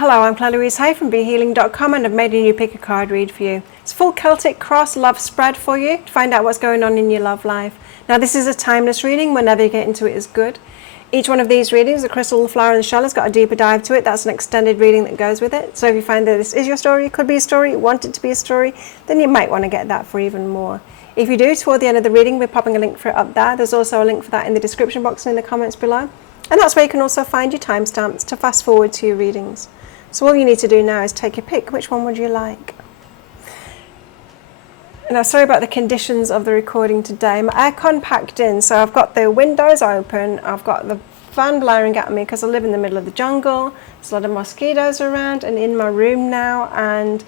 Hello, I'm Claire Louise Hay from BeHealing.com and I've made a new pick a card read for you. It's a full Celtic cross love spread for you to find out what's going on in your love life. Now this is a timeless reading, whenever you get into it is good. Each one of these readings, the crystal, the flower and the shell, has got a deeper dive to it. That's an extended reading that goes with it. So if you find that this is your story, it could be a story, you want it to be a story, then you might want to get that for even more. If you do, toward the end of the reading, we're popping a link for it up there. There's also a link for that in the description box and in the comments below. And that's where you can also find your timestamps to fast forward to your readings. So all you need to do now is take your pick. Which one would you like? Now, sorry about the conditions of the recording today. My aircon packed in, so I've got the windows open. I've got the fan blaring at me because I live in the middle of the jungle. There's a lot of mosquitoes around and in my room now, and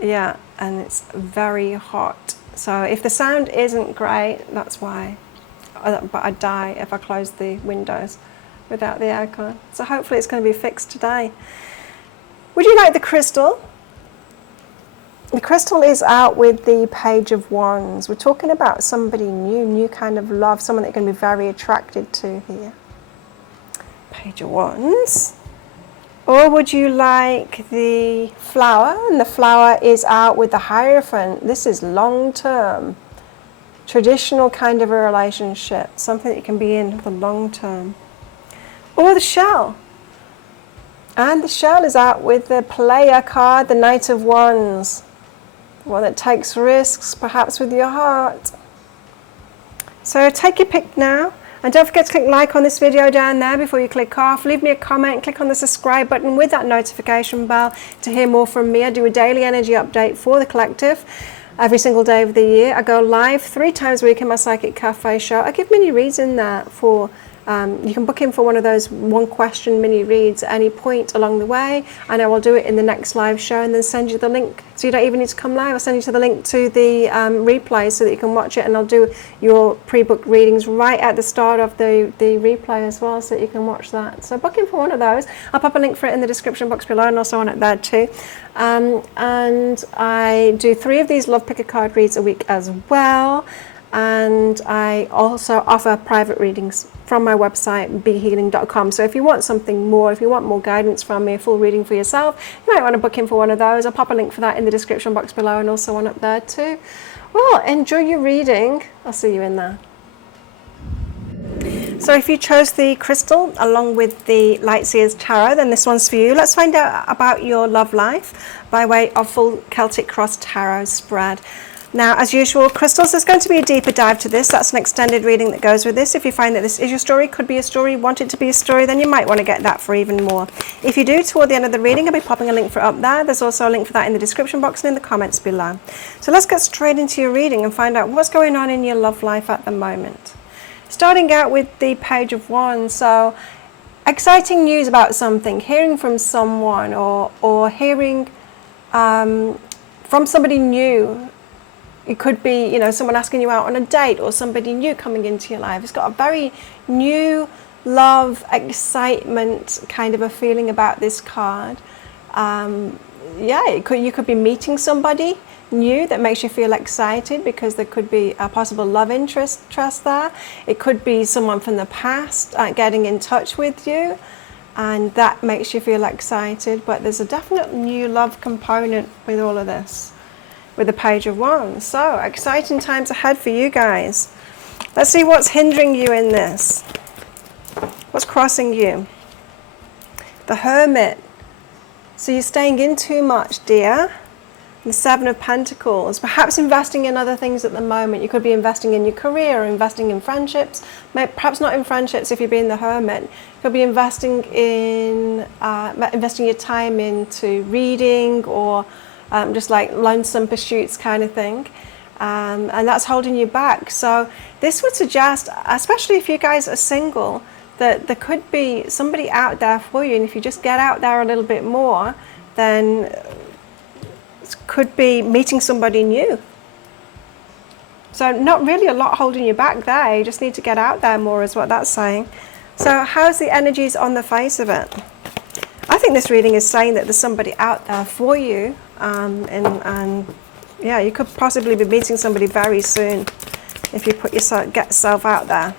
yeah, and it's very hot. So if the sound isn't great, that's why. But I'd die if I closed the windows without the aircon. So hopefully it's going to be fixed today. Would you like the crystal? The crystal is out with the Page of Wands. We're talking about somebody new kind of love, someone that you're going to be very attracted to here. Page of Wands. Or would you like the flower? And the flower is out with the Hierophant. This is long-term, traditional kind of a relationship, something that you can be in for the long term. Or the shell. And the shell is out with the player card, the Knight of Wands. One that takes risks, perhaps with your heart. So take your pick now. And don't forget to click like on this video down there before you click off. Leave me a comment, click on the subscribe button with that notification bell to hear more from me. I do a daily energy update for the collective every single day of the year. I go live 3 times a week in my Psychic Cafe show. I give mini reads in there for you can book in for one of those 1-question mini reads at any point along the way, and I will do it in the next live show and then send you the link. So you don't even need to come live. I'll send you to the link to the replay so that you can watch it, and I'll do your pre-booked readings right at the start of the replay as well so that you can watch that. So book in for one of those. I'll pop a link for it in the description box below and also on it there too. And I do 3 of these Love Picker card reads a week as well. And I also offer private readings from my website, BeHealing.com. So if you want something more, if you want more guidance from me, a full reading for yourself, you might want to book in for one of those. I'll pop a link for that in the description box below and also one up there too. Well, enjoy your reading. I'll see you in there. So if you chose the crystal along with the Lightseers Tarot, then this one's for you. Let's find out about your love life by way of full Celtic Cross Tarot spread. Now, as usual, crystals, there's going to be a deeper dive to this. That's an extended reading that goes with this. If you find that this is your story, could be a story, want it to be a story, then you might want to get that for even more. If you do, toward the end of the reading, I'll be popping a link for it up there. There's also a link for that in the description box and in the comments below. So let's get straight into your reading and find out what's going on in your love life at the moment. Starting out with the Page of Wands. So, exciting news about something, hearing from someone or hearing from somebody new. It could be, you know, someone asking you out on a date or somebody new coming into your life. It's got a very new love, excitement kind of a feeling about this card. Yeah, you could be meeting somebody new that makes you feel excited because there could be a possible love interest there. It could be someone from the past getting in touch with you, and that makes you feel excited. But there's a definite new love component with all of this, with the Page of Wands. So exciting times ahead for you guys. Let's see what's hindering you in this. What's crossing you? The Hermit. So you're staying in too much, dear. The 7 of Pentacles. Perhaps investing in other things at the moment. You could be investing in your career or investing in friendships. Perhaps not in friendships if you're being the Hermit. You could be investing in investing your time into reading or just like lonesome pursuits kind of thing, and that's holding you back. So this would suggest, especially if you guys are single, that there could be somebody out there for you, and if you just get out there a little bit more, then it could be meeting somebody new. So not really a lot holding you back there. You just need to get out there more is what that's saying. So how's the energies on the face of it? I think this reading is saying that there's somebody out there for you, and yeah, you could possibly be meeting somebody very soon if you get yourself out there.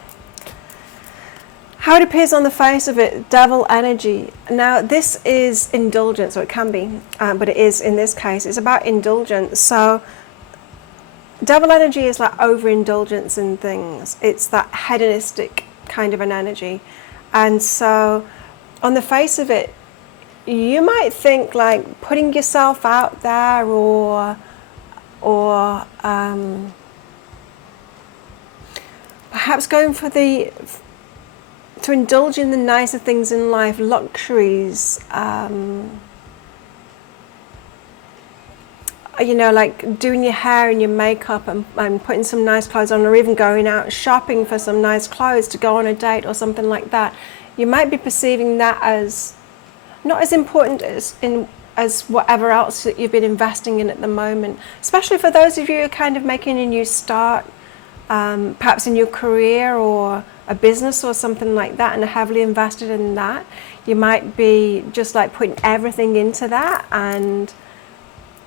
How it appears on the face of it, devil energy. Now this is indulgence, or it can be, but it is in this case. It's about indulgence. So devil energy is like overindulgence in things. It's that hedonistic kind of an energy. And so on the face of it, you might think like putting yourself out there, or perhaps going for to indulge in the nicer things in life, luxuries, you know, like doing your hair and your makeup and putting some nice clothes on, or even going out shopping for some nice clothes to go on a date or something like that. You might be perceiving that as not as important as whatever else that you've been investing in at the moment, especially for those of you who are kind of making a new start, perhaps in your career or a business or something like that, and are heavily invested in that. You might be just like putting everything into that and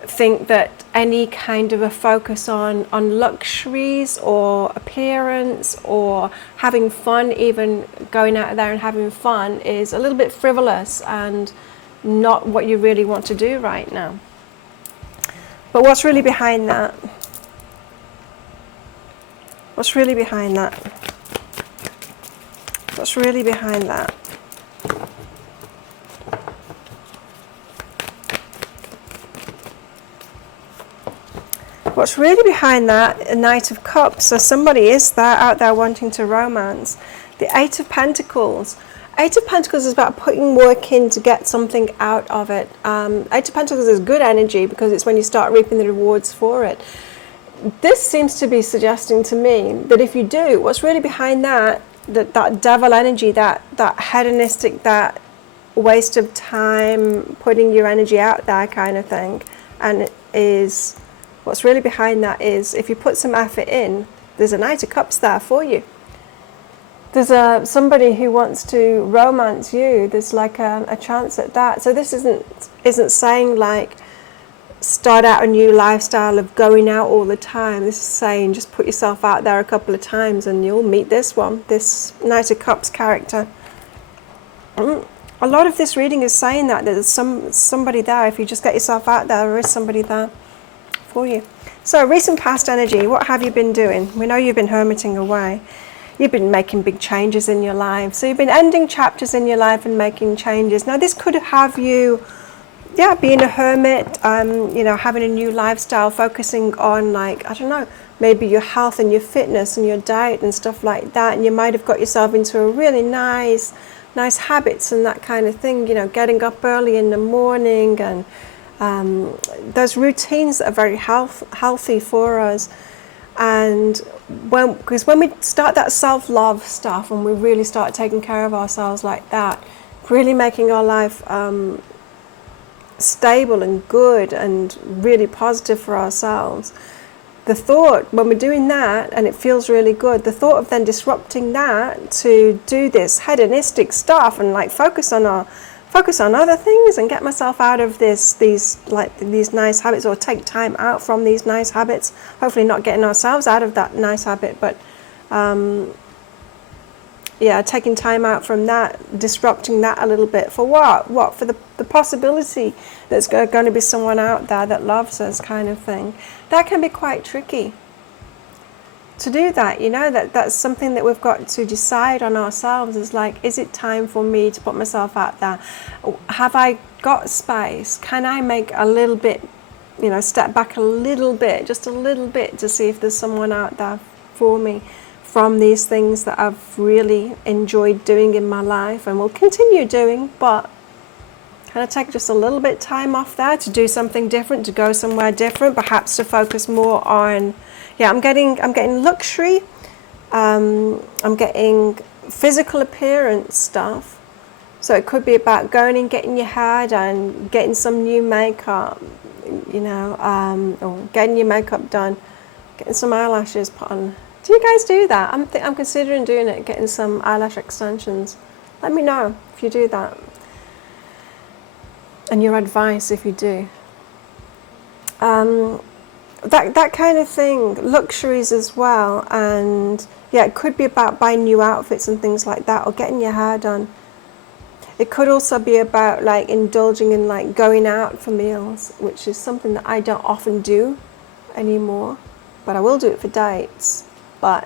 think that any kind of a focus on luxuries or appearance or having fun, even going out there and having fun, is a little bit frivolous and not what you really want to do right now. But what's really behind that? What's really behind that? What's really behind that? What's really behind that? A Knight of Cups. So somebody is there out there wanting to romance. The Eight of Pentacles. Eight of Pentacles is about putting work in to get something out of it. Eight of Pentacles is good energy because it's when you start reaping the rewards for it. This seems to be suggesting to me that if you do, what's really behind that, that devil energy, that hedonistic, that waste of time, putting your energy out there kind of thing, and it is, what's really behind that is, if you put some effort in, there's a Knight of Cups there for you. There's somebody who wants to romance you. There's like a chance at that. So this isn't saying like start out a new lifestyle of going out all the time. This is saying just put yourself out there a couple of times and you'll meet this one, this Knight of Cups character. A lot of this reading is saying that there's somebody there. If you just get yourself out there, there is somebody there for you. So recent past energy, what have you been doing? We know you've been hermiting away. You've been making big changes in your life. So you've been ending chapters in your life and making changes. Now this could have you, being a hermit, you know, having a new lifestyle, focusing on like, I don't know, maybe your health and your fitness and your diet and stuff like that. And you might have got yourself into a really nice habits and that kind of thing, you know, getting up early in the morning and those routines that are very healthy for us. And because when we start that self-love stuff and we really start taking care of ourselves like that, really making our life stable and good and really positive for ourselves, the thought, when we're doing that and it feels really good, the thought of then disrupting that to do this hedonistic stuff and like focus on other things and get myself out of these nice habits, or take time out from these nice habits, hopefully not getting ourselves out of that nice habit, but taking time out from that, disrupting that a little bit. For what? For the possibility there's going to be someone out there that loves us, kind of thing. That can be quite tricky to do that, you know, that's something that we've got to decide on ourselves. Is like, is it time for me to put myself out there? Have I got space? Can I make a little bit, you know, step back a little bit, just a little bit, to see if there's someone out there for me from these things that I've really enjoyed doing in my life and will continue doing, but can I take just a little bit time off there to do something different, to go somewhere different, perhaps to focus more on, I'm getting luxury, I'm getting physical appearance stuff. So it could be about going and getting your hair done, getting some new makeup, you know, or getting your makeup done, getting some eyelashes put on. Do you guys do that? I'm considering doing it, getting some eyelash extensions. Let me know if you do that, and your advice if you do. that kind of thing, luxuries as well. And yeah, it could be about buying new outfits and things like that, or getting your hair done. It could also be about like indulging in like going out for meals, which is something that I don't often do anymore, but I will do it for dates, but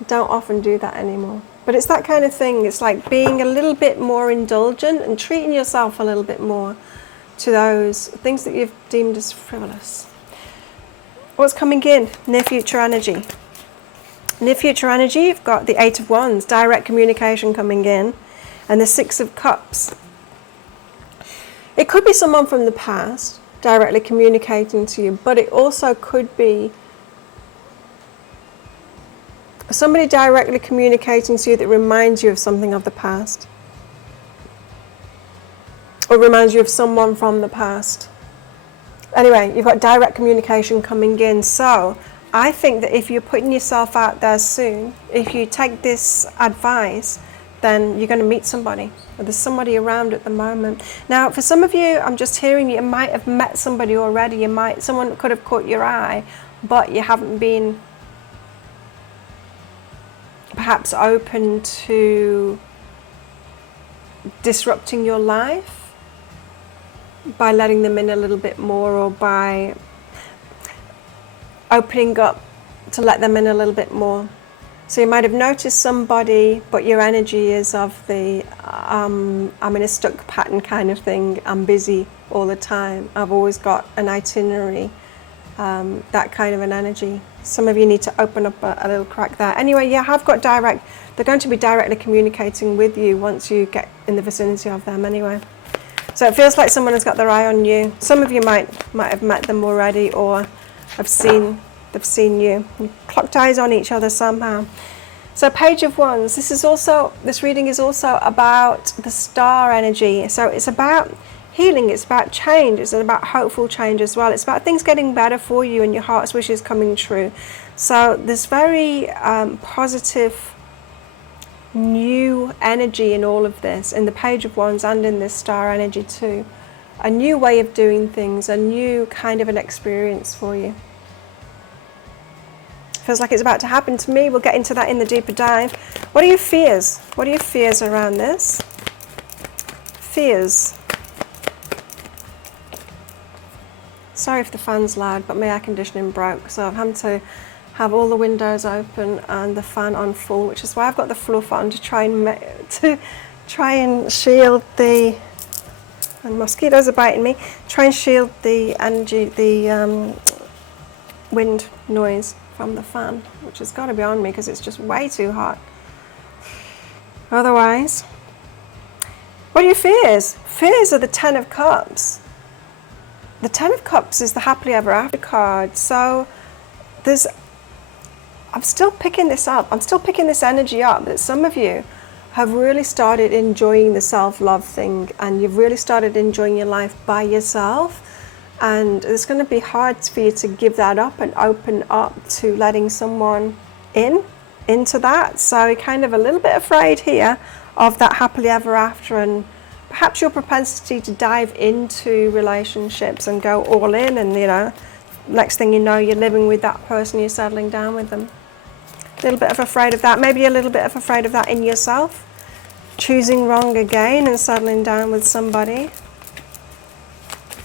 I don't often do that anymore. But it's that kind of thing. It's like being a little bit more indulgent and treating yourself a little bit more to those things that you've deemed as frivolous. What's coming in? Near future energy. Near future energy, you've got the Eight of Wands, direct communication coming in, and the Six of Cups. It could be someone from the past directly communicating to you, but it also could be somebody directly communicating to you that reminds you of something of the past, or reminds you of someone from the past. Anyway, you've got direct communication coming in. So I think that if you're putting yourself out there soon, if you take this advice, then you're going to meet somebody, or there's somebody around at the moment. Now, for some of you, I'm just hearing you might have met somebody already. Someone could have caught your eye, but you haven't been perhaps open to disrupting your life by letting them in a little bit more, or by opening up to let them in a little bit more. So you might have noticed somebody, but your energy is of the I'm in a stuck pattern kind of thing. I'm busy all the time. I've always got an itinerary, that kind of an energy. Some of you need to open up a little crack there. Anyway, yeah, I've got direct. They're going to be directly communicating with you once you get in the vicinity of them anyway. So it feels like someone has got their eye on you. Some of you might have met them already, or they've seen you. You clocked eyes on each other somehow. So Page of Wands. This reading is also about the star energy. So it's about healing. It's about change. It's about hopeful change as well. It's about things getting better for you and your heart's wishes coming true. So there's very positive new energy in all of this, in the Page of Wands and in this star energy too. A new way of doing things, a new kind of an experience for you. Feels like it's about to happen to me. We'll get into that in the deeper dive. What are your fears? What are your fears around this? Fears. Sorry if the fan's loud, but my air conditioning broke, so I'm having to have all the windows open and the fan on full, which is why I've got the fluff on to try and shield the, and mosquitoes are biting me, try and shield the energy, the wind noise from the fan, which has got to be on me because it's just way too hot. Otherwise, what are your fears? Fears are the Ten of Cups. The Ten of Cups is the happily ever after card. So I'm still picking this up. I'm still picking this energy up, that some of you have really started enjoying the self-love thing, and you've really started enjoying your life by yourself. And it's going to be hard for you to give that up and open up to letting someone into that. So you're kind of a little bit afraid here of that happily ever after, and perhaps your propensity to dive into relationships and go all in, and next thing you know, you're living with that person, you're settling down with them. A little bit of afraid of that, maybe a little bit of afraid of that in yourself, choosing wrong again and settling down with somebody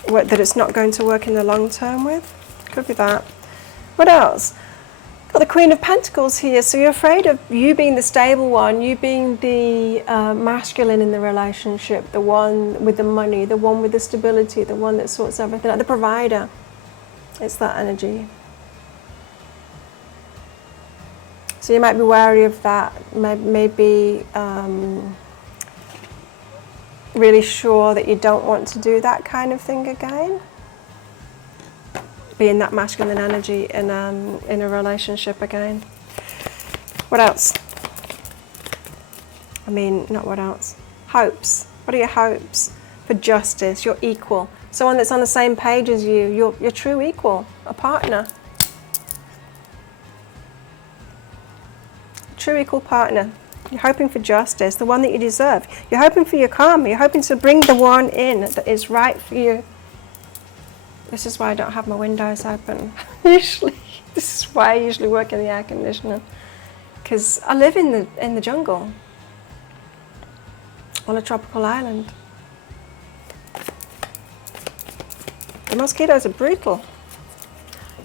that it's not going to work in the long term with. Could be that. What else? Got the Queen of Pentacles here. So you're afraid of you being the stable one, you being the masculine in the relationship, the one with the money, the one with the stability, the one that sorts everything out, the provider. It's that energy. So you might be wary of that, maybe really sure that you don't want to do that kind of thing again. Being that masculine energy in a relationship again. What else? Not what else. Hopes. What are your hopes? For justice, your equal. Someone that's on the same page as you, your true equal, a partner. True equal partner. You're hoping for justice, the one that you deserve. You're hoping for your karma. You're hoping to bring the one in that is right for you. This is why I don't have my windows open. Usually, this is why I usually work in the air conditioner, because I live in the jungle on a tropical island. The mosquitoes are brutal.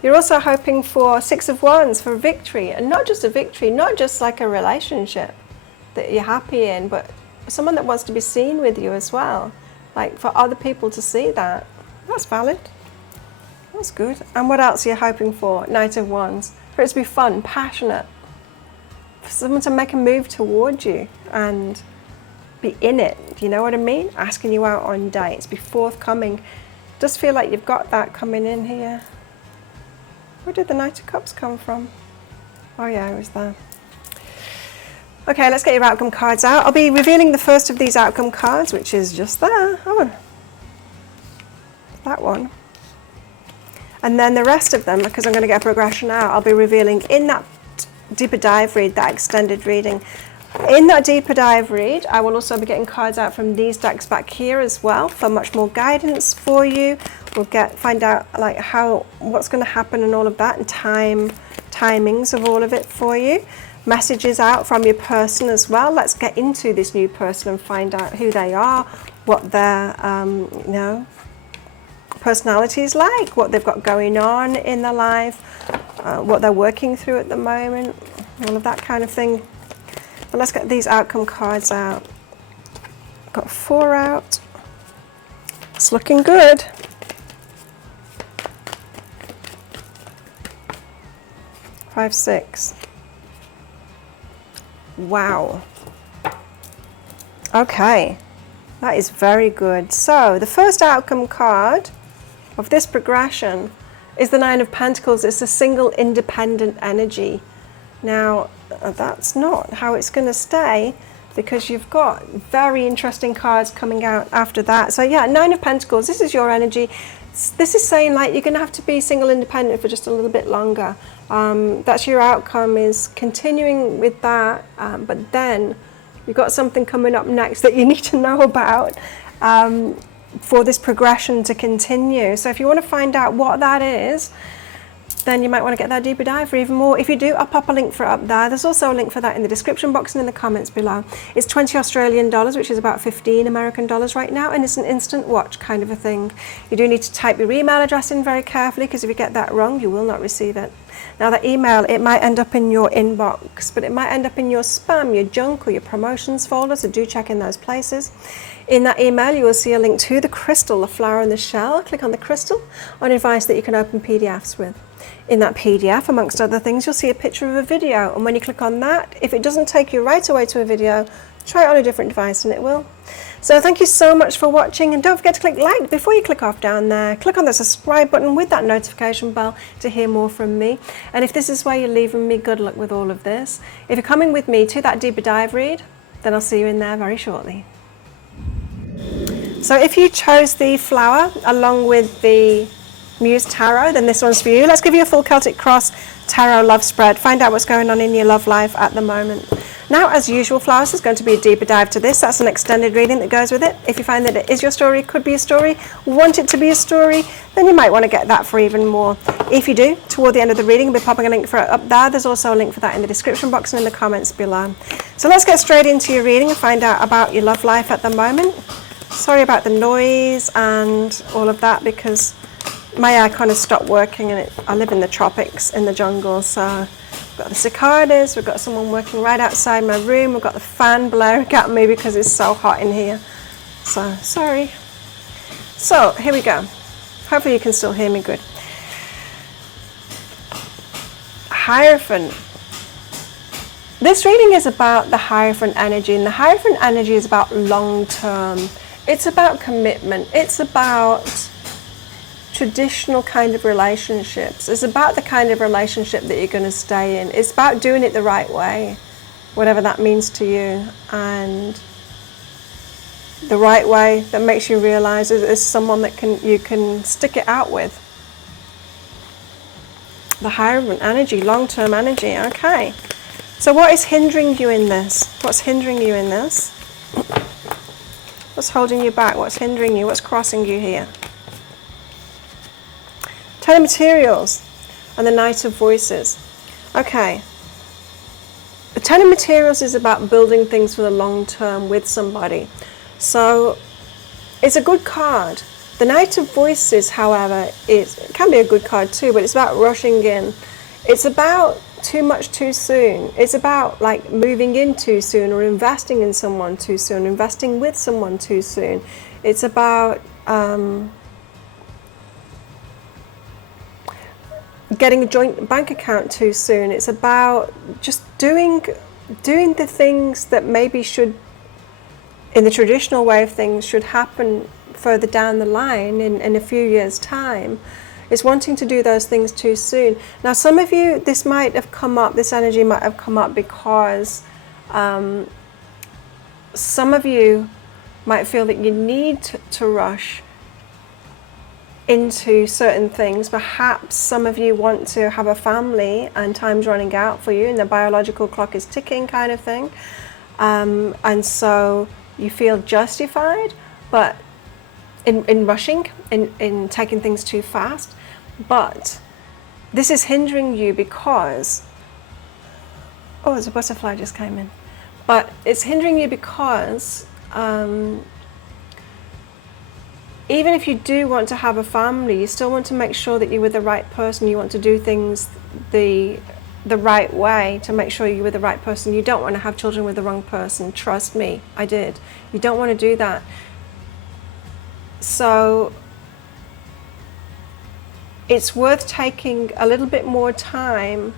You're also hoping for Six of Wands for victory, and not just a victory, not just like a relationship that you're happy in, but someone that wants to be seen with you as well, like for other people to see that. That's valid. That's good. And what else are you hoping for? Knight of Wands. For it to be fun, passionate, for someone to make a move towards you and be in it. Do you know what I mean? Asking you out on dates, be forthcoming. Just feel like you've got that coming in here. Where did the Knight of Cups come from? Oh yeah, it was there. Okay, let's get your outcome cards out. I'll be revealing the first of these outcome cards, which is just there. Oh, that one. And then the rest of them, because I'm going to get a progression out, I'll be revealing in that deeper dive read, that extended reading. In that deeper dive read, I will also be getting cards out from these decks back here as well for much more guidance for you. We'll find out like what's going to happen and all of that, and timings of all of it for you. Messages out from your person as well. Let's get into this new person and find out who they are, what their personality is like, what they've got going on in their life, what they're working through at the moment, all of that kind of thing. But let's get these outcome cards out. Got 4 out. It's looking good. Five, 6. Wow. Okay, that is very good. So the first outcome card of this progression is the Nine of Pentacles. It's a single independent energy. Now, that's not how it's going to stay, because you've got very interesting cards coming out after that. So yeah, Nine of Pentacles, this is your energy. This is saying like you're going to have to be single independent for just a little bit longer. That's your outcome, is continuing with that, but then you've got something coming up next that you need to know about for this progression to continue. So if you want to find out what that is, then you might want to get that deeper dive for even more. If you do, I'll pop a link for it up there. There's also a link for that in the description box and in the comments below. It's 20 Australian dollars, which is about 15 American dollars right now, and it's an instant watch kind of a thing. You do need to type your email address in very carefully, because if you get that wrong, you will not receive it. Now that email, it might end up in your inbox, but it might end up in your spam, your junk, or your promotions folder, so do check in those places. In that email, you will see a link to the crystal, the flower in the shell. Click on the crystal on advice that you can open PDFs with. In that PDF, amongst other things, you'll see a picture of a video, and when you click on that, if it doesn't take you right away to a video, try it on a different device and it will. So thank you so much for watching, and don't forget to click like before you click off down there. Click on the subscribe button with that notification bell to hear more from me. And if this is where you're leaving me, good luck with all of this. If you're coming with me to that deeper dive read, then I'll see you in there very shortly. So if you chose the flower along with the Muse Tarot, then this one's for you. Let's give you a full Celtic Cross Tarot love spread. Find out what's going on in your love life at the moment. Now, as usual, flowers, there's going to be a deeper dive to this. That's an extended reading that goes with it. If you find that it is your story, could be a story, want it to be a story, then you might want to get that for even more. If you do, toward the end of the reading, I'll be popping a link for it up there. There's also a link for that in the description box and in the comments below. So let's get straight into your reading and find out about your love life at the moment. Sorry about the noise and all of that, because my air kind of stopped working, and I live in the tropics, in the jungle, so we've got the cicadas, we've got someone working right outside my room, we've got the fan blaring at me because it's so hot in here. So, sorry. So, here we go. Hopefully you can still hear me good. Hierophant. This reading is about the Hierophant energy, and the Hierophant energy is about long term. It's about commitment. It's about traditional kind of relationships. It's about the kind of relationship that you're going to stay in. It's about doing it the right way, whatever that means to you, and the right way that makes you realize is someone that you can stick it out with. The Hierophant energy, long-term energy. Okay, so what is hindering you in this? What's hindering you in this? What's holding you back? What's hindering you? What's crossing you here? Ten of Materials. and the Knight of Voices. Okay. The Ten of Materials is about building things for the long term with somebody. So it's a good card. The Knight of Voices, however, it can be a good card too, but it's about rushing in. It's about too much too soon. It's about like moving in too soon, or investing in someone too soon, investing with someone too soon. It's about getting a joint bank account too soon. It's about just doing the things that maybe should, in the traditional way of things, should happen further down the line in a few years' time. It's wanting to do those things too soon. Now, some of you, this might have come up, this energy might have come up because some of you might feel that you need to rush into certain things. Perhaps some of you want to have a family and time's running out for you and the biological clock is ticking, kind of thing. And so you feel justified, but in rushing, in taking things too fast. But this is hindering you because, oh, there's a butterfly just came in. But it's hindering you because even if you do want to have a family, you still want to make sure that you're with the right person. You want to do things the right way to make sure you're with the right person. You don't want to have children with the wrong person. Trust me, I did. You don't want to do that. So it's worth taking a little bit more time.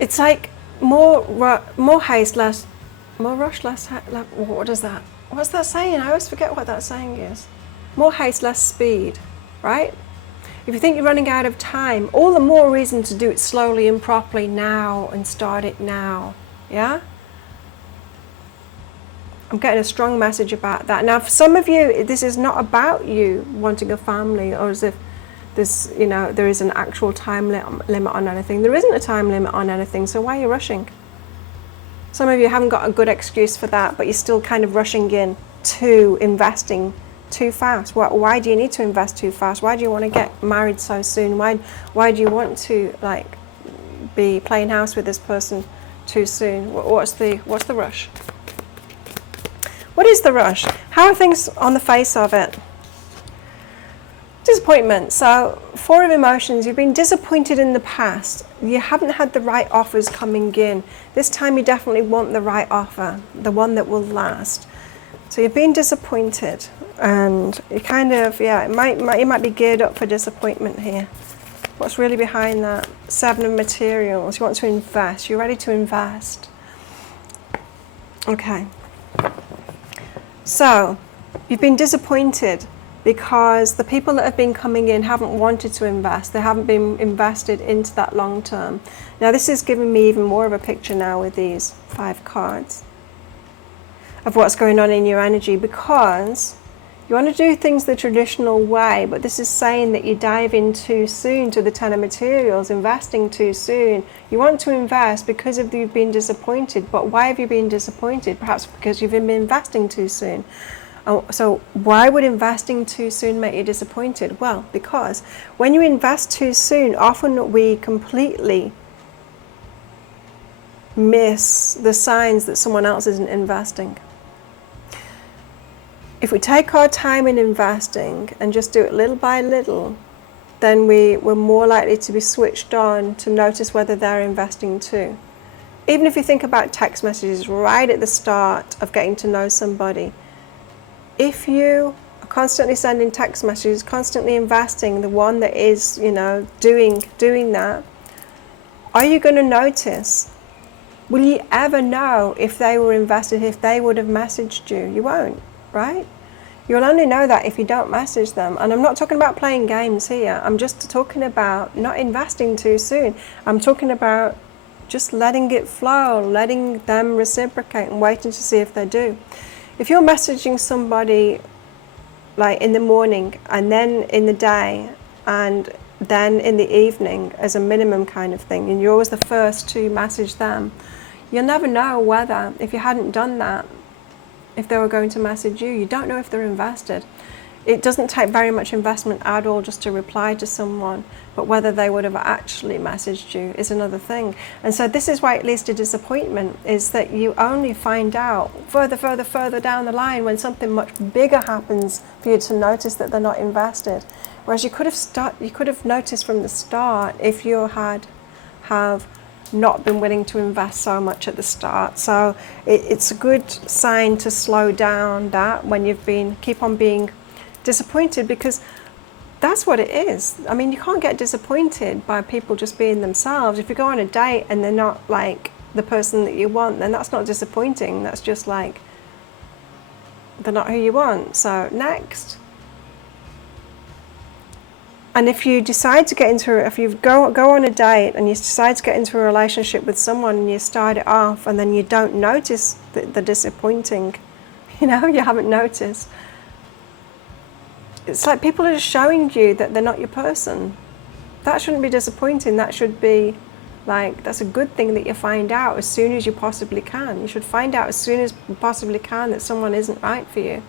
It's like more haste, less, more rush, less, what is that? What's that saying? I always forget what that saying is. More haste, less speed, right? If you think you're running out of time, all the more reason to do it slowly and properly now and start it now, yeah? I'm getting a strong message about that. Now, for some of you, this is not about you wanting a family, or as if this, you know, there is an actual time limit on anything. There isn't a time limit on anything, so why are you rushing? Some of you haven't got a good excuse for that, but you're still kind of rushing in to investing too fast. Why do you need to invest too fast? Why do you want to get married so soon? Why do you want to like be playing house with this person too soon? What's the rush? What is the rush? How are things on the face of it? Disappointment. So, Four of Emotions, you've been disappointed in the past. You haven't had the right offers coming in. This time you definitely want the right offer, the one that will last. So you've been disappointed, and you kind of, yeah, you might be geared up for disappointment here. What's really behind that? Seven of Materials. You want to invest. You're ready to invest. Okay. So, you've been disappointed because the people that have been coming in haven't wanted to invest. They haven't been invested into that long term. Now, this is giving me even more of a picture now with these 5 cards of what's going on in your energy, because you want to do things the traditional way, but this is saying that you dive in too soon to the Ten of Materials, investing too soon. You want to invest because you've been disappointed, but why have you been disappointed? Perhaps because you've been investing too soon. So why would investing too soon make you disappointed? Well, because when you invest too soon, often we completely miss the signs that someone else isn't investing. If we take our time in investing and just do it little by little, then we're more likely to be switched on to notice whether they're investing too. Even if you think about text messages right at the start of getting to know somebody, if you are constantly sending text messages, constantly investing, the one that is, you know, doing that, are you going to notice? Will you ever know if they were invested, if they would have messaged you? You won't, right? You'll only know that if you don't message them. And I'm not talking about playing games here. I'm just talking about not investing too soon. I'm talking about just letting it flow, letting them reciprocate and waiting to see if they do. If you're messaging somebody like in the morning and then in the day and then in the evening as a minimum kind of thing, and you're always the first to message them, you'll never know whether, if you hadn't done that, if they were going to message you. You don't know if they're invested. It doesn't take very much investment at all just to reply to someone. But whether they would have actually messaged you is another thing. And so this is why it leads to disappointment, is that you only find out further down the line when something much bigger happens for you to notice that they're not invested. Whereas you could have noticed from the start if you have not been willing to invest so much at the start. So it's a good sign to slow down that when you've keep on being disappointed, because that's what it is. I mean, you can't get disappointed by people just being themselves. If you go on a date and they're not like the person that you want, then that's not disappointing. That's just like they're not who you want. So next. And if you decide to if you go on a date and you decide to get into a relationship with someone and you start it off and then you don't notice the disappointing, you haven't noticed. It's like people are just showing you that they're not your person. That shouldn't be disappointing. That should be like, that's a good thing that you find out as soon as you possibly can. You should find out as soon as you possibly can that someone isn't right for you.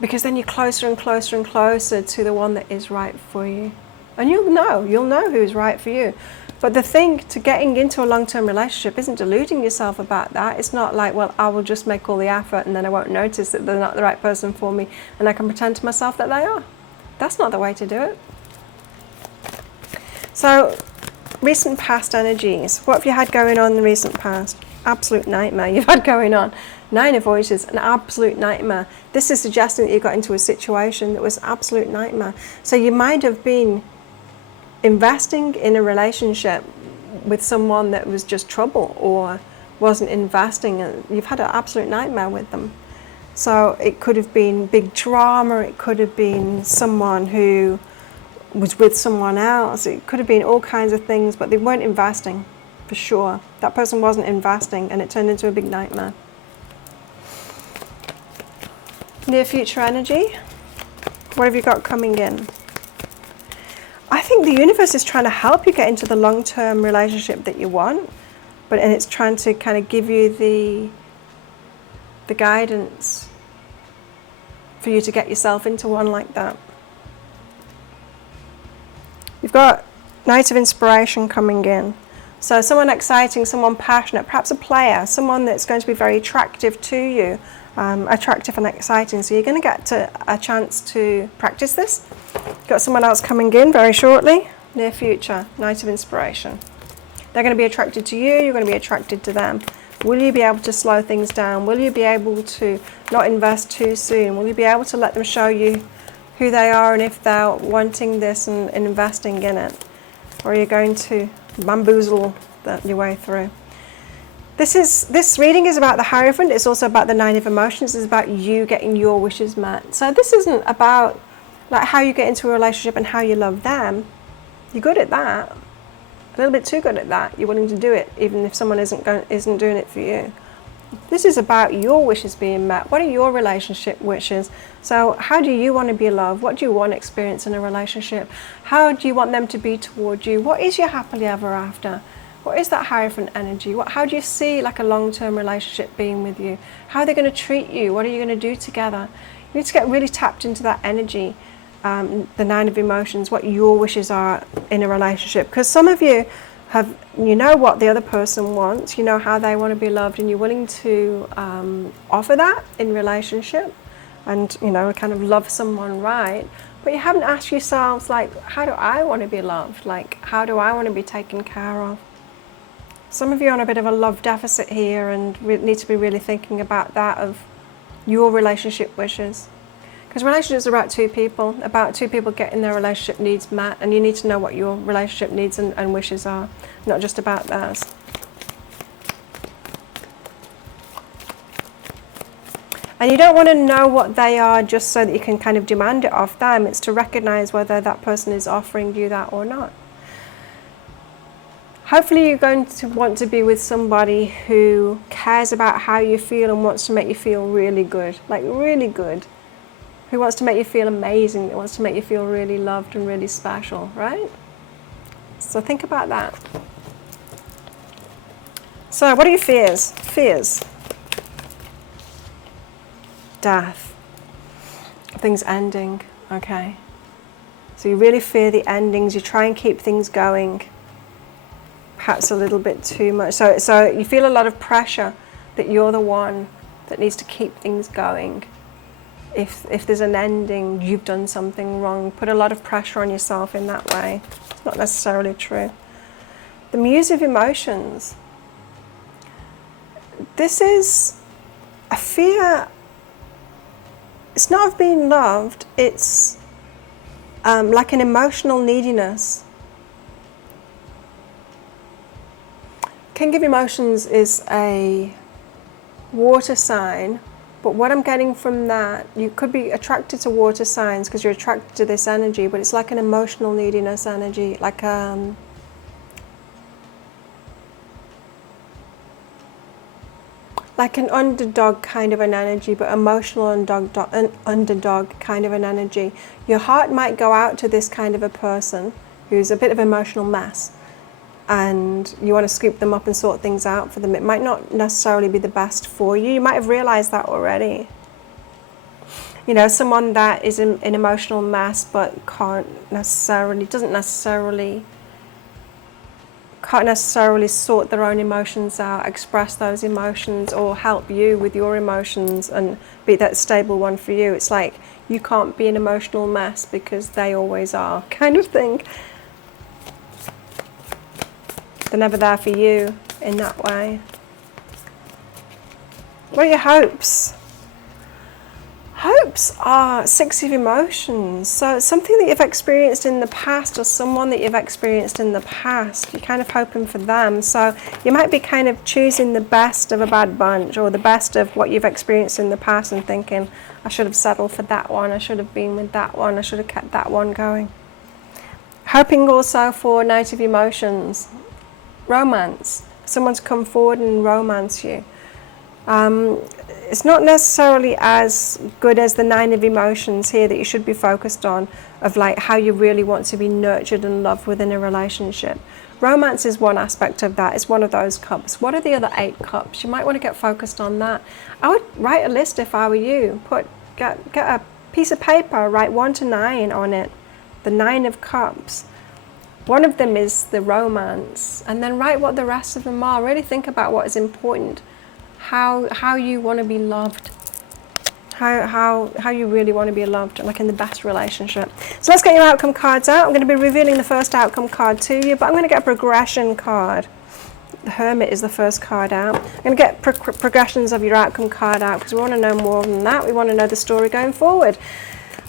Because then you're closer and closer and closer to the one that is right for you. And you'll know who's right for you. But the thing to getting into a long-term relationship isn't deluding yourself about that. It's not like, well, I will just make all the effort and then I won't notice that they're not the right person for me and I can pretend to myself that they are. That's not the way to do it. So, recent past energies. What have you had going on in the recent past? Absolute nightmare you've had going on. 9 of Voices, an absolute nightmare. This is suggesting that you got into a situation that was absolute nightmare. So you might have been investing in a relationship with someone that was just trouble or wasn't investing, and you've had an absolute nightmare with them. So it could have been big drama, it could have been someone who was with someone else, it could have been all kinds of things, but they weren't investing, for sure. That person wasn't investing and it turned into a big nightmare. Near future energy, what have you got coming in? I think the universe is trying to help you get into the long-term relationship that you want, and it's trying to kind of give you the guidance for you to get yourself into one like that. You've got Knight of Inspiration coming in. So someone exciting, someone passionate, perhaps a player, someone that's going to be very attractive to you, attractive and exciting. So you're going to get a chance to practice this. Got someone else coming in very shortly. Near future, Knight of Inspiration. They're going to be attracted to you, you're going to be attracted to them. Will you be able to slow things down? Will you be able to not invest too soon? Will you be able to let them show you who they are and if they're wanting this and investing in it? Or are you going to bamboozle your way through? This reading is about the Hierophant. It's also about the 9 of Emotions. It's about you getting your wishes met. So this isn't about like how you get into a relationship and how you love them. You're good at that. A little bit too good at that. You're willing to do it even if someone isn't doing it for you. This is about your wishes being met. What are your relationship wishes? So how do you want to be loved? What do you want to experience in a relationship? How do you want them to be towards you? What is your happily ever after? What is that Hierophant energy? How do you see like a long-term relationship being with you? How are they going to treat you? What are you going to do together? You need to get really tapped into that energy, the 9 of Emotions, what your wishes are in a relationship. Because some of you know what the other person wants, you know how they want to be loved, and you're willing to offer that in relationship and, kind of love someone right. But you haven't asked yourselves, like, how do I want to be loved? Like, how do I want to be taken care of? Some of you are on a bit of a love deficit here and need to be really thinking about that, of your relationship wishes. Because relationships are about two people getting their relationship needs met, and you need to know what your relationship needs and wishes are, not just about theirs. And you don't want to know what they are just so that you can kind of demand it off them. It's to recognize whether that person is offering you that or not. Hopefully you're going to want to be with somebody who cares about how you feel and wants to make you feel really good, like really good. Who wants to make you feel amazing, that wants to make you feel really loved and really special, right? So think about that. So what are your fears? Fears. Death. Things ending, okay. So you really fear the endings. You try and keep things going, perhaps a little bit too much. So you feel a lot of pressure that you're the one that needs to keep things going. If there's an ending, you've done something wrong. Put a lot of pressure on yourself in that way. It's not necessarily true. The Muse of Emotions. This is a fear. It's not of being loved. It's like an emotional neediness. King of Emotions is a water sign, but what I'm getting from that, you could be attracted to water signs because you're attracted to this energy, but it's like an emotional neediness energy, like an underdog kind of an energy, but emotional underdog kind of an energy. Your heart might go out to this kind of a person who's a bit of an emotional mess, and you want to scoop them up and sort things out for them. It might not necessarily be the best for you. You might have realized that already. You know, someone that is in an emotional mess but can't necessarily sort their own emotions out, express those emotions, or help you with your emotions and be that stable one for you. It's like you can't be an emotional mess because they always are, kind of thing. They're never there for you in that way. What are your hopes? Hopes are Six of Emotions. So something that you've experienced in the past, or someone that you've experienced in the past, you're kind of hoping for them. So you might be kind of choosing the best of a bad bunch, or the best of what you've experienced in the past, and thinking, I should have settled for that one, I should have been with that one, I should have kept that one going. Hoping also for Knight of Emotions. Romance. Someone's come forward and romance you. It's not necessarily as good as the Nine of Emotions here that you should be focused on, of like how you really want to be nurtured and loved within a relationship. Romance is one aspect of that. It's one of those cups. What are the other 8 cups? You might want to get focused on that. I would write a list if I were you. Get a piece of paper, write 1 to 9 on it. The 9 of Cups. One of them is the romance, and then write what the rest of them are. Really think about what is important, how you want to be loved, how you really want to be loved, like in the best relationship. So let's get your outcome cards out. I'm going to be revealing the first outcome card to you, but I'm going to get a progression card. The Hermit is the first card out. I'm going to get progressions of your outcome card out because we want to know more than that. We want to know the story going forward.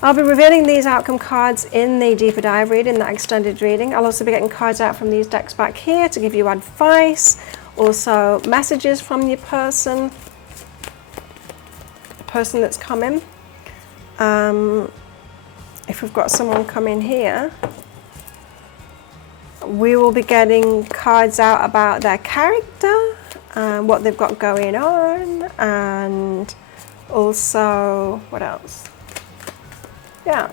I'll be revealing these outcome cards in the deeper dive reading, that extended reading. I'll also be getting cards out from these decks back here to give you advice, also messages from your person, the person that's coming. If we've got someone coming here, we will be getting cards out about their character, what they've got going on, and also, what else? Yeah,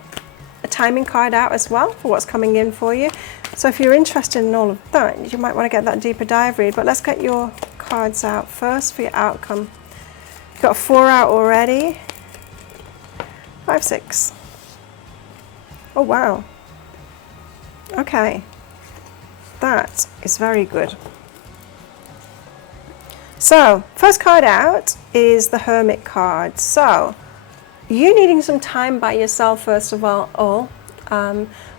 a timing card out as well for what's coming in for you. So if you're interested in all of that, you might want to get that deeper dive read. But let's get your cards out first for your outcome. You've got 4 out already. 5, 6. Oh, wow. Okay. That is very good. So, first card out is the Hermit card. So, you needing some time by yourself first of all,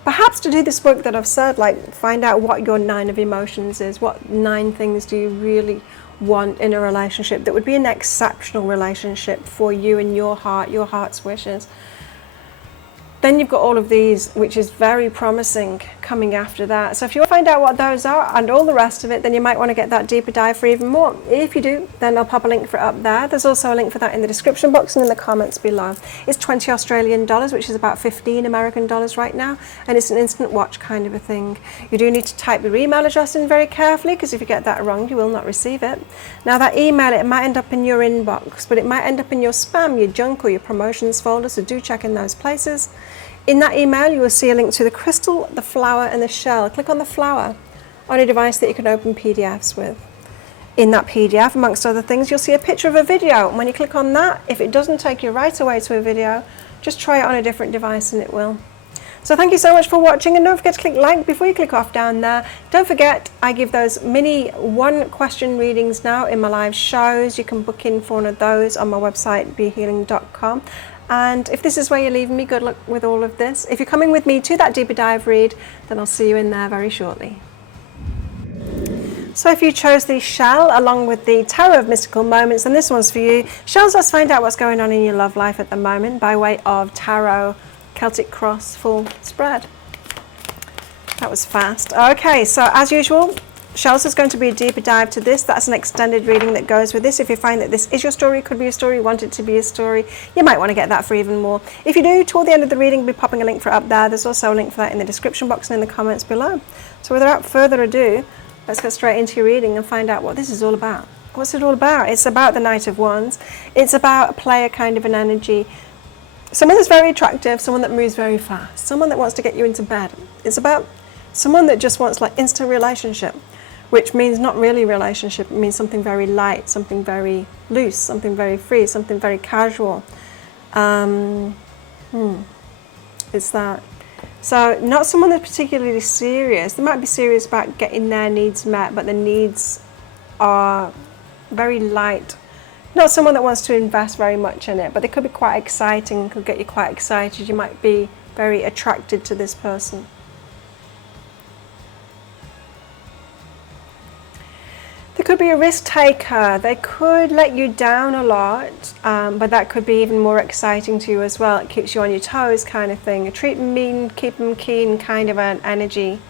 perhaps to do this work that I've said, like find out what your 9 of Emotions is. What 9 things do you really want in a relationship that would be an exceptional relationship for you and your heart's wishes. Then you've got all of these, which is very promising, coming after that. So if you want to find out what those are and all the rest of it, then you might want to get that deeper dive for even more. If you do, then I'll pop a link for it up there. There's also a link for that in the description box and in the comments below. It's 20 Australian dollars, which is about 15 American dollars right now, and it's an instant watch kind of a thing. You do need to type your email address in very carefully, because if you get that wrong, you will not receive it. Now that email, it might end up in your inbox, but it might end up in your spam, your junk, or your promotions folder, so do check in those places. In that email, you will see a link to the crystal, the flower, and the shell. Click on the flower on a device that you can open PDFs with. In that PDF, amongst other things, you'll see a picture of a video. And when you click on that, if it doesn't take you right away to a video, just try it on a different device and it will. So thank you so much for watching, and don't forget to click like before you click off down there. Don't forget, I give those mini 1-question readings now in my live shows. You can book in for one of those on my website, behealing.com. And if this is where you're leaving me, good luck with all of this. If you're coming with me to that deeper dive read, then I'll see you in there very shortly. So if you chose the shell along with the Tarot of Mystical Moments, then this one's for you. Shells, let's find out what's going on in your love life at the moment by way of Tarot Celtic Cross full spread. That was fast. Okay, so as usual, shells is going to be a deeper dive to this. That's an extended reading that goes with this. If you find that this is your story, could be a story, want it to be a story, you might want to get that for even more. If you do, toward the end of the reading, we'll be popping a link for it up there. There's also a link for that in the description box and in the comments below. So without further ado, let's get straight into your reading and find out what this is all about. What's it all about? It's about the Knight of Wands. It's about a player kind of an energy. Someone that's very attractive, someone that moves very fast, someone that wants to get you into bed. It's about someone that just wants like instant relationship, which means not really relationship. It means something very light, something very loose, something very free, something very casual. It's that. So not someone that's particularly serious. They might be serious about getting their needs met, but the needs are very light. Not someone that wants to invest very much in it, but they could be quite exciting, could get you quite excited. You might be very attracted to this person. They could be a risk taker. They could let you down a lot, but that could be even more exciting to you as well. It keeps you on your toes kind of thing. A treat them mean, keep them keen kind of an energy.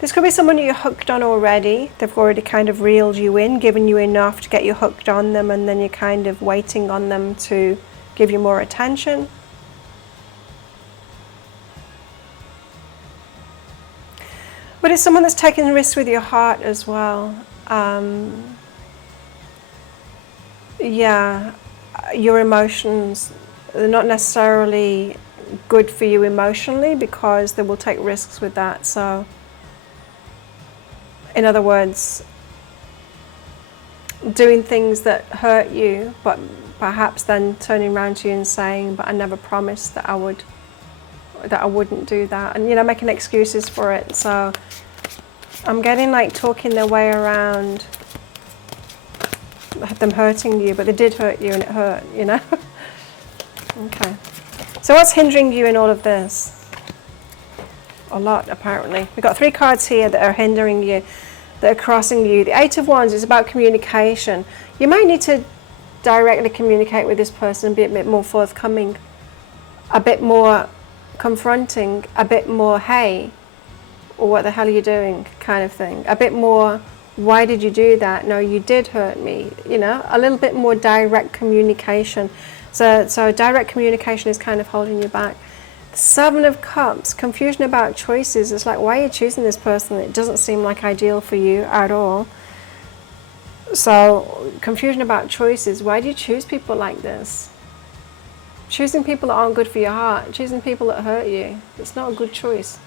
This could be someone you're hooked on already. They've already kind of reeled you in, given you enough to get you hooked on them, and then you're kind of waiting on them to give you more attention. But it's someone that's taking risks with your heart as well. Yeah, your emotions, they're not necessarily good for you emotionally because they will take risks with that. So, in other words, doing things that hurt you, but perhaps then turning around to you and saying, but I never promised that I wouldn't do that, and making excuses for it. So I'm getting like talking their way around them hurting you, but they did hurt you and it hurt, Okay, so what's hindering you in all of this? A lot, apparently. We've got 3 cards here that are hindering you, that are crossing you. The 8 of Wands is about communication. You might need to directly communicate with this person and be a bit more forthcoming, a bit more confronting, a bit more, hey, or what the hell are you doing kind of thing. A bit more, why did you do that? No, you did hurt me. A little bit more direct communication. So direct communication is kind of holding you back. The 7 of Cups, confusion about choices. It's like, why are you choosing this person? It doesn't seem like ideal for you at all. So confusion about choices. Why do you choose people like this? Choosing people that aren't good for your heart, choosing people that hurt you, it's not a good choice.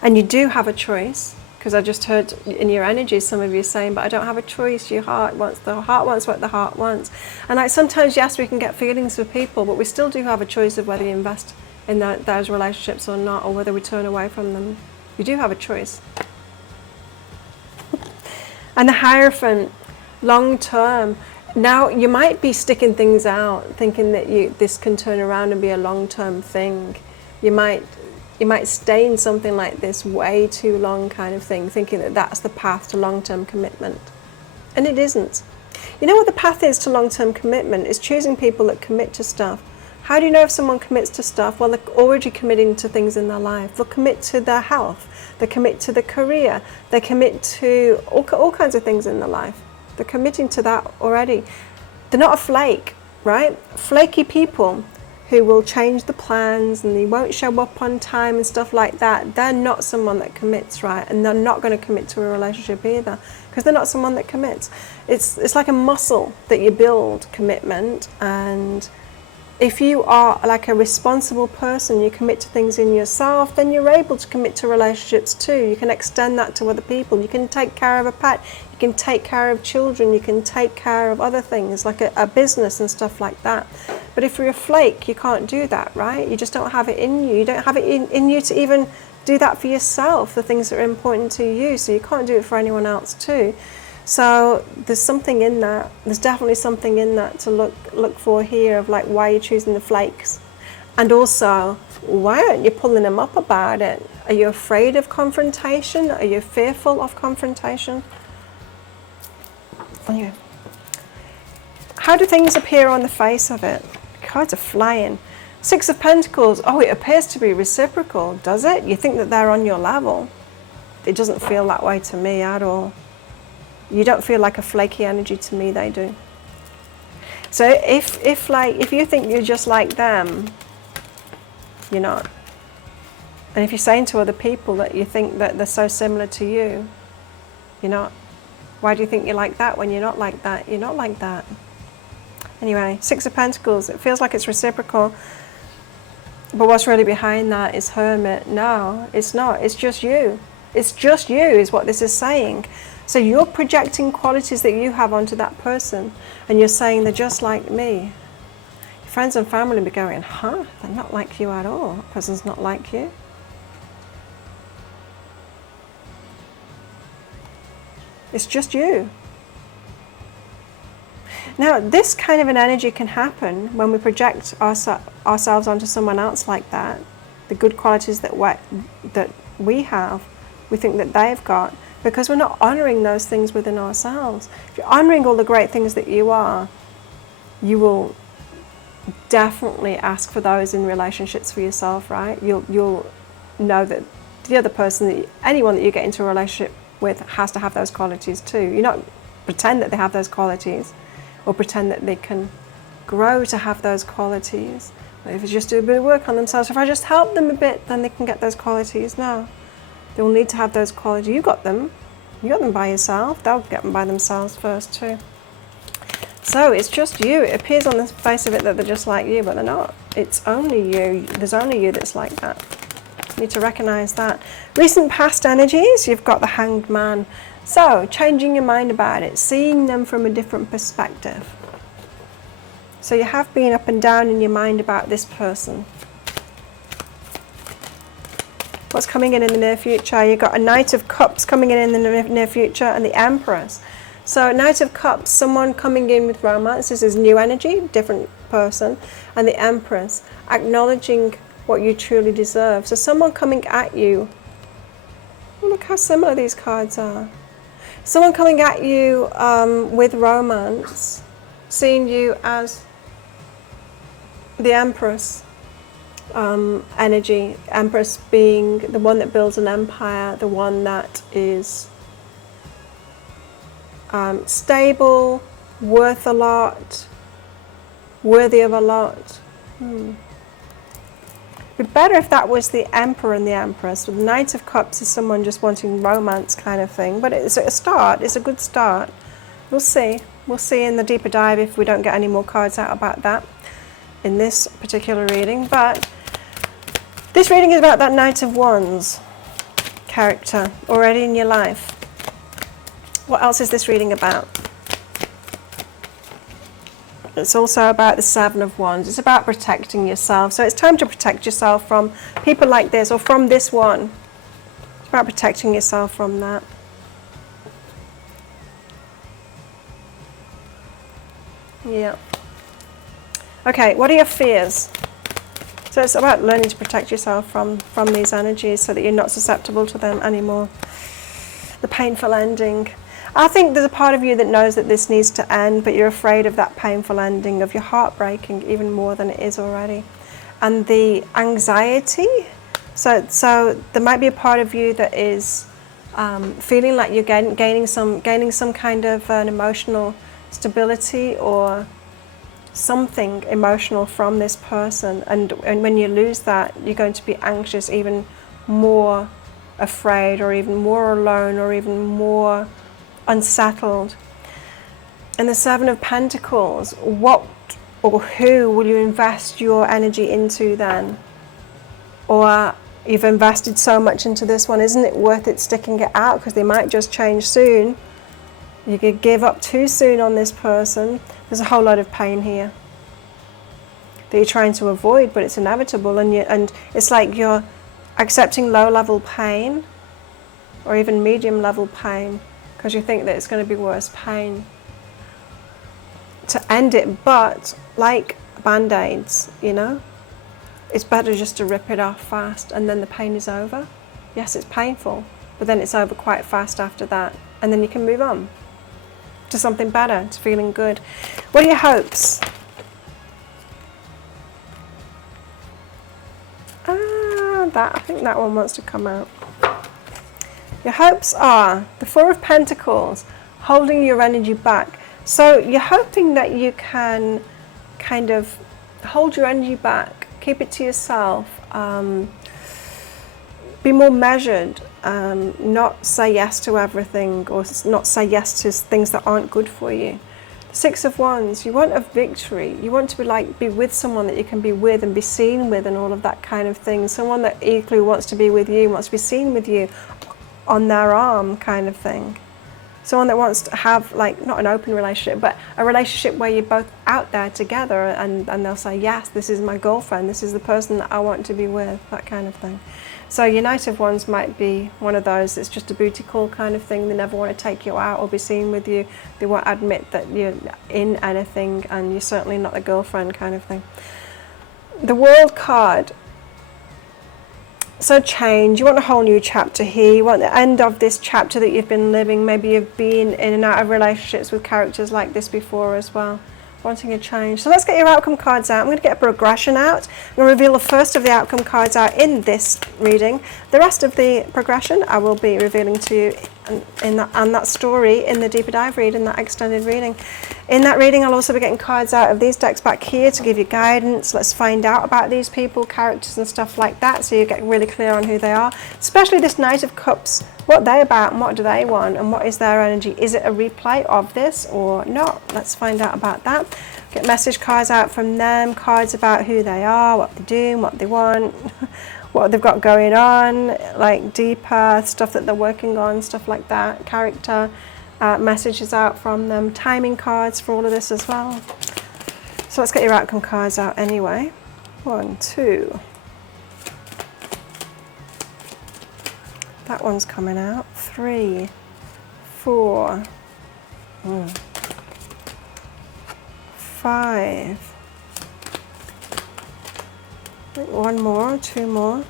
And you do have a choice, because I just heard in your energy some of you saying, but I don't have a choice. The heart wants what the heart wants. And like sometimes, yes, we can get feelings for people, but we still do have a choice of whether you invest in those relationships or not, or whether we turn away from them. You do have a choice. And the Hierophant, long term. Now, you might be sticking things out, thinking that this can turn around and be a long-term thing. You might stay in something like this way too long kind of thing, thinking that that's the path to long-term commitment. And it isn't. You know what the path is to long-term commitment? Is choosing people that commit to stuff. How do you know if someone commits to stuff? Well, they're already committing to things in their life. They'll commit to their health. They commit to the career. They commit to all kinds of things in their life. They're committing to that already. They're not a flake, right? Flaky people who will change the plans and they won't show up on time and stuff like that, they're not someone that commits, right? And they're not going to commit to a relationship either, because they're not someone that commits. It's like a muscle that you build, commitment. And if you are like a responsible person, you commit to things in yourself, then you're able to commit to relationships too. You can extend that to other people. You can take care of a pet, you can take care of children, you can take care of other things like a business and stuff like that. But if you're a flake, you can't do that, right? You just don't have it in you. You don't have it in you to even do that for yourself, the things that are important to you. So you can't do it for anyone else too. So there's something in that. There's definitely something in that to look for here, of like why you're choosing the flakes. And also, why aren't you pulling them up about it? Are you afraid of confrontation? Are you fearful of confrontation? Anyway. How do things appear on the face of it? Cards are flying. Six of Pentacles. Oh, it appears to be reciprocal, does it? You think that they're on your level. It doesn't feel that way to me at all. You don't feel like a flaky energy to me, they do. So if you think you're just like them, you're not. And if you're saying to other people that you think that they're so similar to you, you're not. Why do you think you're like that when you're not like that? You're not like that. Anyway, Six of Pentacles, it feels like it's reciprocal. But what's really behind that is Hermit. No, it's not. It's just you. It's just you is what this is saying. So you're projecting qualities that you have onto that person. And you're saying they're just like me. Your friends and family will be going, huh? They're not like you at all. That person's not like you. It's just you. Now, this kind of an energy can happen when we project ourselves onto someone else like that. The good qualities that we have, we think that they've got, because we're not honouring those things within ourselves. If you're honouring all the great things that you are, you will definitely ask for those in relationships for yourself, right? You'll know that the other person, anyone that you get into a relationship with, has to have those qualities too. You're not pretend that they have those qualities, or pretend that they can grow to have those qualities. But if you just do a bit of work on themselves, if I just help them a bit, then they can get those qualities. No, they will need to have those qualities. You got them by yourself. They'll get them by themselves first too. So it's just you. It appears on the face of it that they're just like you, but they're not. It's only you. There's only you that's like that. You need to recognize that. Recent past energies, you've got the Hanged Man. So, changing your mind about it, seeing them from a different perspective. So you have been up and down in your mind about this person. What's coming in the near future? You've got a Knight of Cups coming in the near future, and the Empress. So, Knight of Cups, someone coming in with romance. This is new energy, different person. And the Empress, acknowledging what you truly deserve. So, someone coming at you. Oh, look how similar these cards are. Someone coming at you with romance, seeing you as the Empress energy. Empress being the one that builds an empire, the one that is stable, worth a lot, worthy of a lot. It'd be better if that was the Emperor and the Empress. The Knight of Cups is someone just wanting romance kind of thing. But it's a start. It's a good start. We'll see. We'll see in the deeper dive if we don't get any more cards out about that in this particular reading. But this reading is about that Knight of Wands character already in your life. What else is this reading about? It's also about the Seven of Wands. It's about protecting yourself. So it's time to protect yourself from people like this, or from this one. It's about protecting yourself from that. Yeah. Okay, what are your fears? So it's about learning to protect yourself from these energies so that you're not susceptible to them anymore. The painful ending. I think there's a part of you that knows that this needs to end, but you're afraid of that painful ending, of your heart breaking even more than it is already. And the anxiety, so there might be a part of you that is feeling like you're gaining some kind of an emotional stability or something emotional from this person, and when you lose that, you're going to be anxious, even more afraid, or even more alone, or even more unsettled. And the Seven of Pentacles, what or who will you invest your energy into then? Or you've invested so much into this one, isn't it worth it sticking it out, because they might just change soon. You could give up too soon on this person. There's a whole lot of pain here. that you're trying to avoid, but it's inevitable, and it's like you're accepting low-level pain or even medium-level pain because you think that it's going to be worse pain to end it. But like band-aids, you know, it's better just to rip it off fast and then the pain is over. Yes, it's painful, but then it's over quite fast after that, and then you can move on to something better, to feeling good. What are your hopes? I think that one wants to come out. Your hopes are the Four of Pentacles, holding your energy back. So you're hoping that you can kind of hold your energy back, keep it to yourself, be more measured, not say yes to everything, or not say yes to things that aren't good for you. Six of Wands, you want a victory. You want to be with someone that you can be with and be seen with and all of that kind of thing. Someone that equally wants to be with you, wants to be seen with you on their arm kind of thing. Someone that wants to have, like, not an open relationship, but a relationship where you're both out there together and they'll say, yes, this is my girlfriend, this is the person that I want to be with, that kind of thing. So your Knight of Wands might be one of those. It's just a booty call kind of thing. They never want to take you out or be seen with you. They won't admit that you're in anything, and you're certainly not the girlfriend kind of thing. The World card. So change. You want a whole new chapter here. You want the end of this chapter that you've been living. Maybe you've been in and out of relationships with characters like this before as well. Wanting a change. So let's get your outcome cards out. I'm going to get a progression out. I'm going to reveal the first of the outcome cards out in this reading. The rest of the progression I will be revealing to you and that story in the deeper dive read, in that extended reading. In that reading, I'll also be getting cards out of these decks back here to give you guidance. Let's find out about these people, characters and stuff like that, so you get really clear on who they are. Especially this Knight of Cups, what they're about and what do they want and what is their energy. Is it a replay of this or not? Let's find out about that. Get message cards out from them, cards about who they are, what they're doing, what they want, what they've got going on, like deeper stuff that they're working on, stuff like that, character. Messages out from them, timing cards for all of this as well. So let's get your outcome cards out anyway. 1, 2. That one's coming out. 3, 4. 5. One more, 2 more.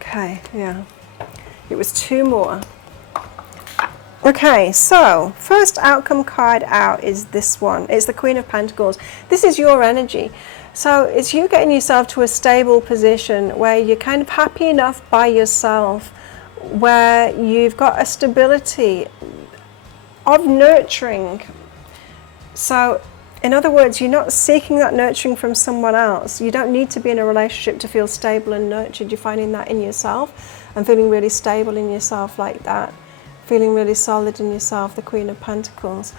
Okay, yeah, it was 2 more. Okay, so first outcome card out is this one. It's the Queen of Pentacles. This is your energy. So it's you getting yourself to a stable position where you're kind of happy enough by yourself, where you've got a stability of nurturing. So in other words, you're not seeking that nurturing from someone else. You don't need to be in a relationship to feel stable and nurtured. You're finding that in yourself and feeling really stable in yourself like that. Feeling really solid in yourself, the Queen of Pentacles.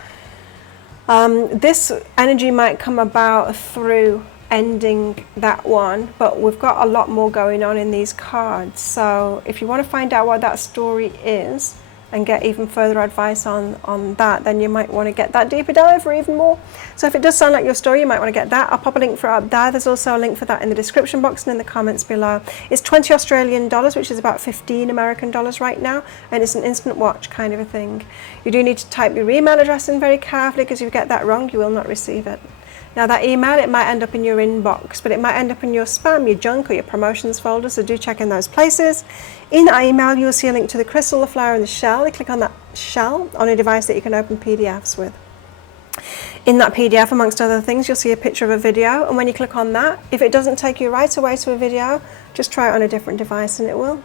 This energy might come about through ending that one, but we've got a lot more going on in these cards. So if you want to find out what that story is, and get even further advice on that, then you might want to get that deeper dive or even more. So if it does sound like your story, you might want to get that. I'll pop a link for it up there. There's also a link for that in the description box and in the comments below. It's 20 Australian dollars, which is about 15 American dollars right now, and it's an instant watch kind of a thing. You do need to type your email address in very carefully, because if you get that wrong, you will not receive it. Now that email, it might end up in your inbox, but it might end up in your spam, your junk, or your promotions folder, so do check in those places. In that email, you'll see a link to the crystal, the flower, and the shell. You click on that shell on a device that you can open PDFs with. In that PDF, amongst other things, you'll see a picture of a video, and when you click on that, if it doesn't take you right away to a video, just try it on a different device and it will.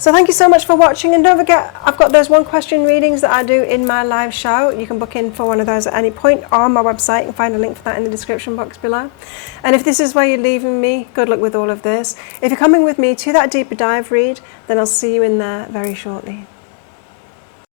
So thank you so much for watching, and don't forget, I've got those 1-question readings that I do in my live show. You can book in for one of those at any point on my website. You can find a link for that in the description box below. And if this is where you're leaving me, good luck with all of this. If you're coming with me to that deeper dive read, then I'll see you in there very shortly.